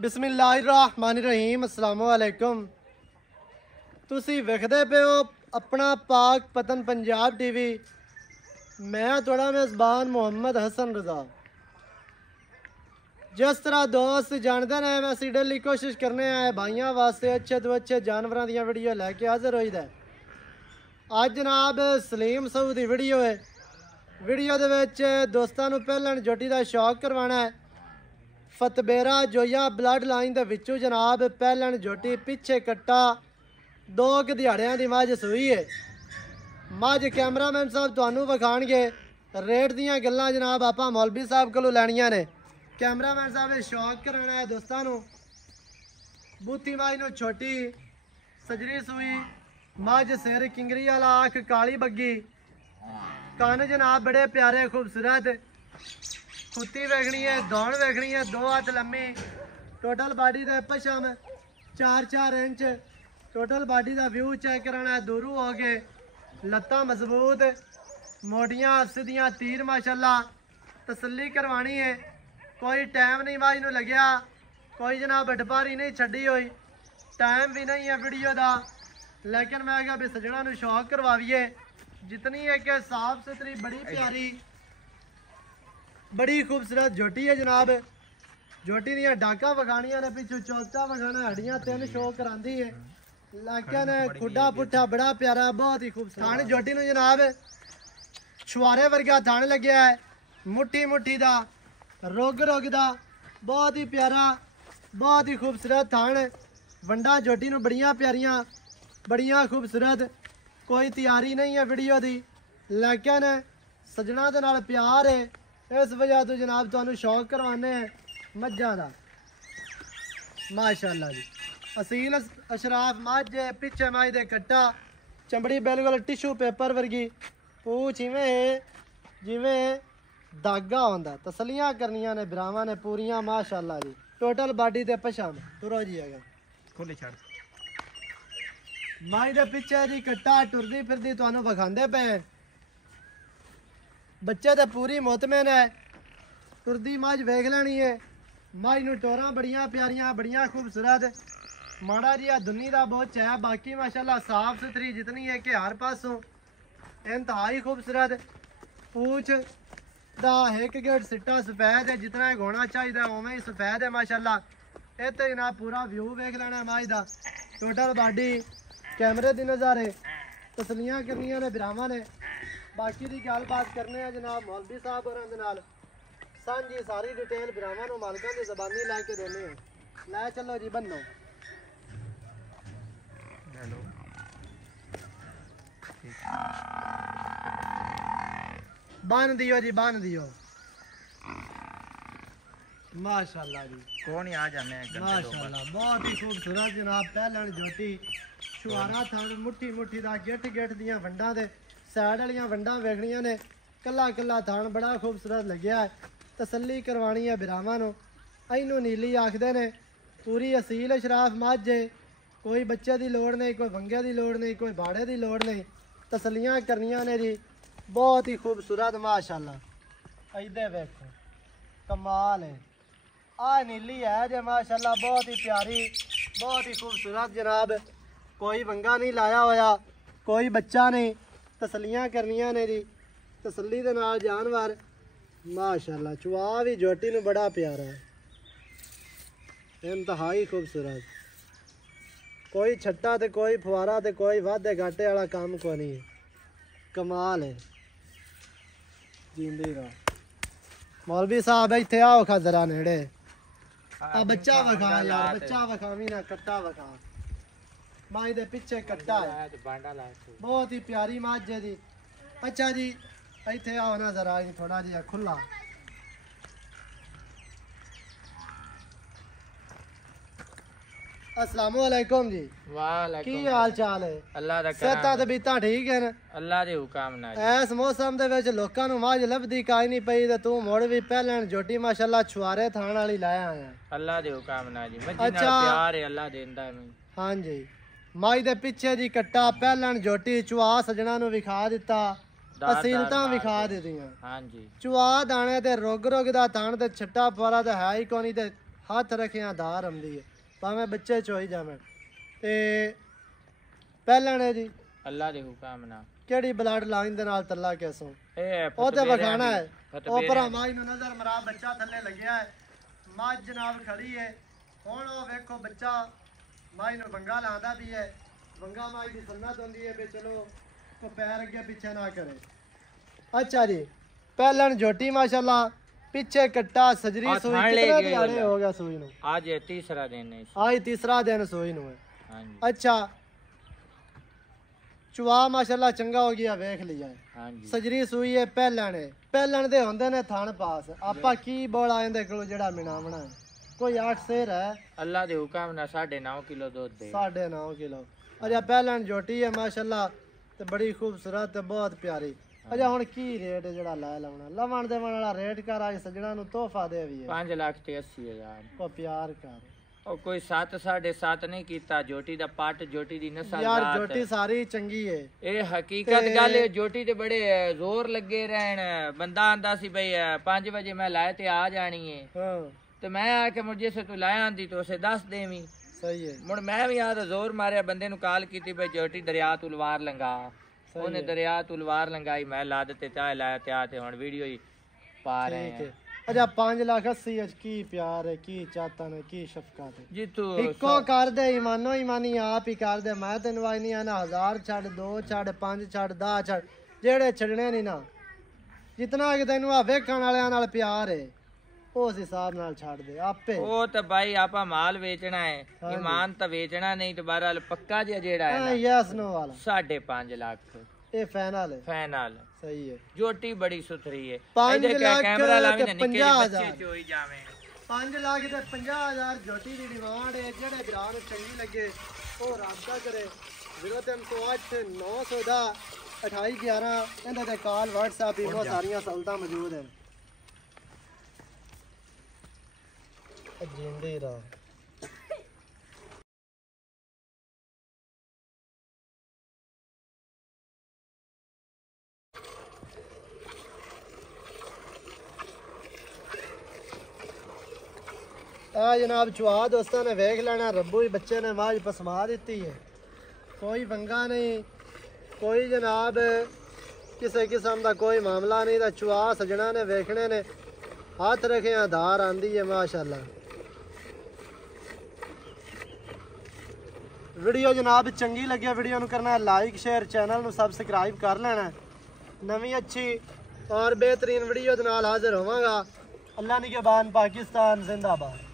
बिस्मिल्लाहिर्रहमानिर्रहीम अस्सलाम वालेकुम। तुसी वेखदे पे हो अपना पाक पतन पंजाब टीवी। मैं थोड़ा मेज़बान मोहम्मद हसन रज़ा। जिस तरह दोस्त जानते हैं मैं असी डेली कोशिश करने आए भाइयों वास्ते अच्छे तो अच्छे जानवरों दी वीडियो लैके हाजिर होई दा। अज जनाब सलीम सूह की वीडियो है। वीडियो दे विच दोस्तां नूं पहलन जोटी का शौक करवाना है। फतबेरा जोया ब्लड लाइन के विचों जनाब पहलन जोटी पिछे कट्टा 2 दिहाड़ियां की मझ सूई है। मझ कैमरामैन साहब तुहानूं विखाणगे। रेट दियां गल्लां जनाब आपां मौलवी साहब कोलों लैणियां ने। कैमरामैन साहब शौक कराना है दोस्तां नूं। बूथी मझ नूं छोटी सजरी सूई मझ सिर किंगरी वाला अख काली बग्गी कन जनाब बड़े प्यारे खूबसूरत खुत्ती वेखनी है दौड़ वेखनी है 2 हाथ लम्मी टोटल बॉडी का पछम 4-4 इंच टोटल बॉडी का व्यू चेक कराना है। दूरू हो गए लत्तां मजबूत मोटियां सीधियां तीर माशाल्लाह तसल्ली करवानी है। कोई टाइम नहीं मझ नूं लग्या कोई जनाब बटपारी नहीं छड्डी हुई टाइम भी नहीं है वीडियो का लेकिन मैं क्या भी सजना नूं शौक करवाइए जितनी है कि साफ सुथरी बड़ी प्यारी बड़ी खूबसूरत जोटी है जनाब। जोटी दियां डाका वखानियां ने पिछू चौका वखाना हड्डियां 3 शो करांदी है लेकिन खुडा पुट्ठा बड़ा प्यारा बहुत ही खूबसूरत थान जोटी नूं जनाब छुआरे वर्गा थान लग्या है। मुट्ठी मुट्ठी दा रोग रोग दा बहुत ही प्यारा बहुत ही खूबसूरत थान वंडा जोटी नूं बड़ियां प्यारियां बड़ियां खूबसूरत। कोई तैयारी नहीं है वीडियो दी लेकिन सजना दे नाल प्यार है इस वजह तो जनाब तुहानूं शौक करवाने हैं मझां दा माशाअल्लाह जी। असील अशराफ मझ पिछे मझ दे कट्टा चमड़ी बिल्कुल टिशू पेपर वर्गी पूछ इवें है जिवें धागा होंदा तसलियां करनियां ने बिरावां ने पूरियां माशाअल्लाह जी। टोटल बॉडी ते पछाम तुरो जी है खोले छड़ मझ दे पिछे जी कट्टा टुरदी फिरदी तुहानूं विखांदे पे बच्चे तो पूरी मोतमिन है तुरदी मझ वेख लैनी है। मझ नूं टोरां बड़ियां प्यारियां बड़ियां खूबसूरत माड़ा जिहा दुन्नी दा बोझ है बाकी माशाल्लाह साफ सुथरी जितनी है कि हर पासों इंतहाई खूबसूरत। पूछ दा एक गेट सिट्टा सफेद है जितना होना चाहिए उवें ही सफेद है माशाल्लाह। इत्ते जनाब पूरा व्यू वेख लेना मझ दा टोटल बॉडी कैमरे दी नज़ारे तसलियां करनियां ने बिरावां ने। बाकी की गलबात करने जनाब मौलवी साहब होरां दे नाल सांझी सारी डिटेल बिरावां नूं मालकां दी ज़बानी लैके देने लै चलो जी बन्नो बन दियो जी बन दियो माशाल्लाह जी कौन ही आ जाने माशाल्लाह बहुत ही खूबसूरत जनाब पहलन जोटी छुआरा थण मुट्ठी मुट्ठी दा गिठ गिठ दियां वंडां दे साइड वालियां वंडां वेखनियां ने कला कला थान बड़ा खूबसूरत लग्या है। तसल्ली करवानी है बिरावां नूं इनू नीली आखदे ने पूरी असील अशराफ मझ है। कोई बच्चे की लोड़ नहीं कोई वंगे की लोड़ नहीं कोई बाड़े की लोड़ नहीं तसलियां करनियां ने जी बहुत ही खूबसूरत माशाल्लाह। इधर वेखो कमाल है आ नीली है जे माशाल्लाह बहुत ही प्यारी बहुत ही खूबसूरत जनाब। कोई वंगा नहीं लाया होया कोई बच्चा नहीं तसलियां करनियां ने जी तसल्ली दे नाल जानवर माशाल्लाह। चुआ भी जोटी नूं बड़ा प्यारा है इंतहाई खूबसूरत। कोई छट्टा ते कोई फुआरा ते कोई वाधे घाटे वाला काम को नहीं है कमाल है जींदी रहो। मौलवी साहब इत्थे आओ खा जरा नेड़े आ बच्चा वखा यार बच्चा वखावी ना कट्टा वखा माई दे पिछे कट्टा है बहुत ही प्यारी मझ है जी। अच्छा जी इत्थे आओ ना जरा थोड़ा जिहा खुला अस्सलाम वालेकुम जी वालेकुम की हाल चाल है अल्लाह दा सेहतां ते बीतां ठीक है ना अल्लाह दे हुकम नाल इस मौसम दे विच लोकां नूं मझ लभदी काई नहीं पई ते तू मुड़ भी पहलन जोटी माशाल्लाह छुआरे थान वाली लाया आया अल्लाह दे हुकम नाल जी मजी नाल प्यार है अल्लाह देंदा है मैं हां जी मझ दे पिछे जी कट्टा पहलन जोटी चुआ सजना नूं विखा दिता असीलतां विखा दित्तियां। हां जी चुआ दाने ते रोग रोग दा ताण ते छट्टा पारा ते है ही कोनी ते ਹੱਥ ਰੱਖਿਆ ਧਾਰ ਆਉਂਦੀ ਹੈ ਭਾਵੇਂ ਬੱਚੇ ਚੋਈ ਜਾਵਣ ਤੇ ਪਹਿਲਾਂ ਨੇ ਜੀ ਅੱਲਾ ਦੇ ਹੁਕਮ ਨਾਲ ਕਿਹੜੀ ਬਲੱਡ ਲਾਈਨ ਦੇ ਨਾਲ ਤੱਲਾ ਕਿਸੋਂ ਇਹ ਉਹ ਤੇ ਵਿਖਾਣਾ ਹੈ ਫਤਿਹ ਉਹ ਭਰਾ ਮਾਈ ਨੂੰ ਨਜ਼ਰ ਮਰਾ ਬੱਚਾ ਥੱਲੇ ਲੱਗਿਆ ਹੈ ਮੱਝ ਜਨਾਬ ਖੜੀ ਹੈ ਹੁਣ ਉਹ ਵੇਖੋ ਬੱਚਾ ਮਾਈ ਨੂੰ ਵੰਗਾ ਲਾਉਂਦਾ ਵੀ ਹੈ ਵੰਗਾ ਮਾਈ ਦੀ ਸੁਨਨਤ ਹੁੰਦੀ ਹੈ ਵੀ ਚਲੋ ਕੋ ਪੈਰ ਅੱਗੇ ਪਿੱਛੇ ਨਾ ਕਰੇ ਅੱਛਾ ਜੀ ਪਹਿਲਣ ਝੋਟੀ ਮਾਸ਼ਾਅੱਲਾ ਪਿੱਛੇ ਕੱਟਾ ਸਜਰੀ ਸੂਈ ਕਿਤਨੇ ਦਿਹਾੜੇ ਹੋ ਗਿਆ ਸੂਈ ਨੂੰ आज ये तीसरा दिन है आज तीसरा दिन ਸੂਈ ਨੂੰ ਹੈ हाँ जी ਅੱਛਾ ਚੁਆ ਮਾਸ਼ਾਅੱਲਾ ਚੰਗਾ ਹੋ ਗਿਆ ਵੇਖ ਲਿਆ हाँ जी ਸਜਰੀ ਸੂਈ ਹੈ ਪਹਿਲਣ ਦੇ ਹੁੰਦੇ ਨੇ ਥਣ ਪਾਸ ਆਪਾਂ ਕੀ ਬੋਲ ਆ ਜਾਂਦੇ ਕੋਲ ਜਿਹੜਾ ਮਿਣਾਵਣਾ ਹੈ ਕੋਈ 8 ਸੇਰ ਹੈ अल्लाह दे हुकम ਨਾਲ 9.5 किलो दूध दे 9.5 ਕਿਲੋ ਅਜਾ ਪਹਿਲਣ ਝੋਟੀ ਹੈ ਮਾਸ਼ਾਅੱਲਾ ਤੇ ਬੜੀ ਖੂਬਸੂਰਤ ਤੇ ਬਹੁਤ ਪਿਆਰੀ ਅਜਾ ਹੁਣ ਕੀ ਰੇਟ ਜਿਹੜਾ ਲੈ ਲਾਉਣਾ ਲਵਣ ਦੇਵਣ ਵਾਲਾ ਰੇਟ ਕਰ ਅੱਜ ਸਜਣਾ ਨੂੰ ਤੋਹਫਾ ਦੇ ਵੀ ਹੈ 5,80,000 ਉਹ ਪਿਆਰ ਕਰ ਉਹ ਕੋਈ 7 7.5 ਨਹੀਂ ਕੀਤਾ ਜੋਟੀ ਦਾ ਪੱਟ ਜੋਟੀ ਦੀ ਨਸਲ ਯਾਰ ਜ਼ਾਤ ਝੋਟੀ ਸਾਰੀ ਚੰਗੀ ਹੈ ਇਹ ਹਕੀਕਤ ਗੱਲ ਹੈ ਜੋਟੀ ਤੇ ਬੜੇ ਜ਼ੋਰ ਲੱਗੇ ਰਹਿਣ ਬੰਦਾ ਆਂਦਾ ਸੀ ਬਈ 5 ਵਜੇ ਮੈਂ ਲਾਏ ਤੇ ਆ ਜਾਣੀ ਹੈ ਹਾਂ ਤੇ ਮੈਂ ਆ ਕੇ ਮੁਝੇ ਸੇ ਤੂੰ ਲਾਇਆ ਆਂਦੀ तो उसे दस देवी ਸਹੀ ਹੈ ਮੁੜ ਮੈਂ ਵੀ ਆ ਜ਼ੋਰ ਮਾਰਿਆ ਬੰਦੇ ਨੂੰ ਕਾਲ ਕੀਤੀ ਬਈ ਜੋਟੀ ਦਰਿਆ ਤੁਲਵਾਰ ਲੰਗਾ ਉਹਨੇ ਦਰਿਆ ਤੁਲਵਾਰ ਲੰਗਾਈ ਮੈਂ ਲਾ ਦਿੱਤੇ ਚਾਹ ਲਾਇਆ ਤੇ ਆ ਤੇ ਹੁਣ ਵੀਡੀਓ ਹੀ ਪਾ ਰਹੇ ਠੀਕ ਹਾਂ ਹੈ ਅਜਾ 5,80,000 ਅੱਜ ਕੀ ਪਿਆਰ ਹੈ ਕੀ ਚਾਹਤਾ ਨੇ ਕੀ ਸ਼ਫਕਤ ਹੈ ਜੀ ਤੂੰ ਇੱਕੋ ਕਰਦੇ ਇਮਾਨੋ ਇਮਾਨੀ ਆਪ ਹੀ ਕਰਦੇ ਮੈਂ ਤੈਨੂੰ ਆਈ ਨਹੀਂ ਆਣਾ 1000 ਛੱਡ 2 ਛੱਡ 5 ਛੱਡ 10 ਛੱਡ ਜਿਹੜੇ ਛੱਡਣੇ ਨਹੀਂ ਨਾ ਜਿਤਨਾ ਕਿ ਤੈਨੂੰ ਆ ਵੇਖਣ ਵਾਲਿਆਂ ਨਾਲ ਪਿਆਰ ਹੈ ਉਸ ਹਿਸਾਬ ਨਾਲ ਛੱਡ ਦੇ ਆਪੇ ਉਹ ਤਾਂ ਬਾਈ ਆਪਾਂ ਮਾਲ ਵੇਚਣਾ ਹੈ ਇਮਾਨ ਤਾਂ ਵੇਚਣਾ ਨਹੀਂ ਤੇ ਬਹਰਾਲ ਪੱਕਾ ਜਿਹਾ ਜਿਹੜਾ ਹੈ ਨਾ ਯੈਸ ਨੋ ਵਾਲਾ 5.5 ਲੱਖ ਇਹ ਫਾਈਨਲ ਹੈ ਫਾਈਨਲ ਸਹੀ ਹੈ ਜੋਟੀ ਬੜੀ ਸੁਥਰੀ ਹੈ 5 ਲੱਖ ਕੈਮਰਾ ਲਾਵੀ ਤੇ ਨਾ ਨਿੱਕੇ 50,000 ਬੱਚੇ ਚੋਈ ਜਾਵੇਂ 5 ਲੱਖ ਤੇ 50,000 ਜੋਟੀ ਦੀ ਡਿਮਾਂਡ ਹੈ ਜਿਹੜੇ ਭਰਾ ਨੂੰ ਚੰਗੀ ਲੱਗੇ ਉਹ ਰਾਬਤਾ ਕਰੇ 0308 900 ਦਾ 2811 ਇਹਦੇ ਤੇ ਕਾਲ WhatsApp ਹੀ ਬਹੁਤ ਸਾਰੀਆਂ ਸਹੂਲਤਾਂ ਮੌਜੂਦ ਹਨ ਜਿੰਦੇ ਰਾ ਆ ਜਨਾਬ ਚੁਆ ਦੋਸਤਾਂ ਨੇ ਵੇਖ ਲੈਣਾ ਰੱਬੂ ਹੀ ਬੱਚੇ ਨੇ ਮਾਝ ਪਸਮਾ ਦਿੱਤੀ ਹੈ ਕੋਈ ਵੰਗਾ ਨਹੀਂ ਕੋਈ ਜਨਾਬ ਕਿਸੇ ਕਿਸਮ ਦਾ ਕੋਈ ਮਾਮਲਾ ਨਹੀਂ ਤਾਂ ਚੁਆ ਸਜਣਾ ਨੇ ਵੇਖਣੇ ਨੇ ਹੱਥ ਰੱਖਿਆ ਧਾਰ ਆਂਦੀ ਹੈ ਮਾਸ਼ਾਅੱਲਾ ਵੀਡੀਓ ਜਨਾਬ ਚੰਗੀ ਲੱਗਿਆ ਵੀਡੀਓ ਨੂੰ ਕਰਨਾ ਲਾਈਕ ਸ਼ੇਅਰ ਚੈਨਲ ਨੂੰ ਸਬਸਕ੍ਰਾਈਬ ਕਰ ਲੈਣਾ ਨਵੀਂ ਅੱਛੀ और बेहतरीन वीडियो के नाल हाजिर होवांगा अल्लाह निगहबान पाकिस्तान जिंदाबाद।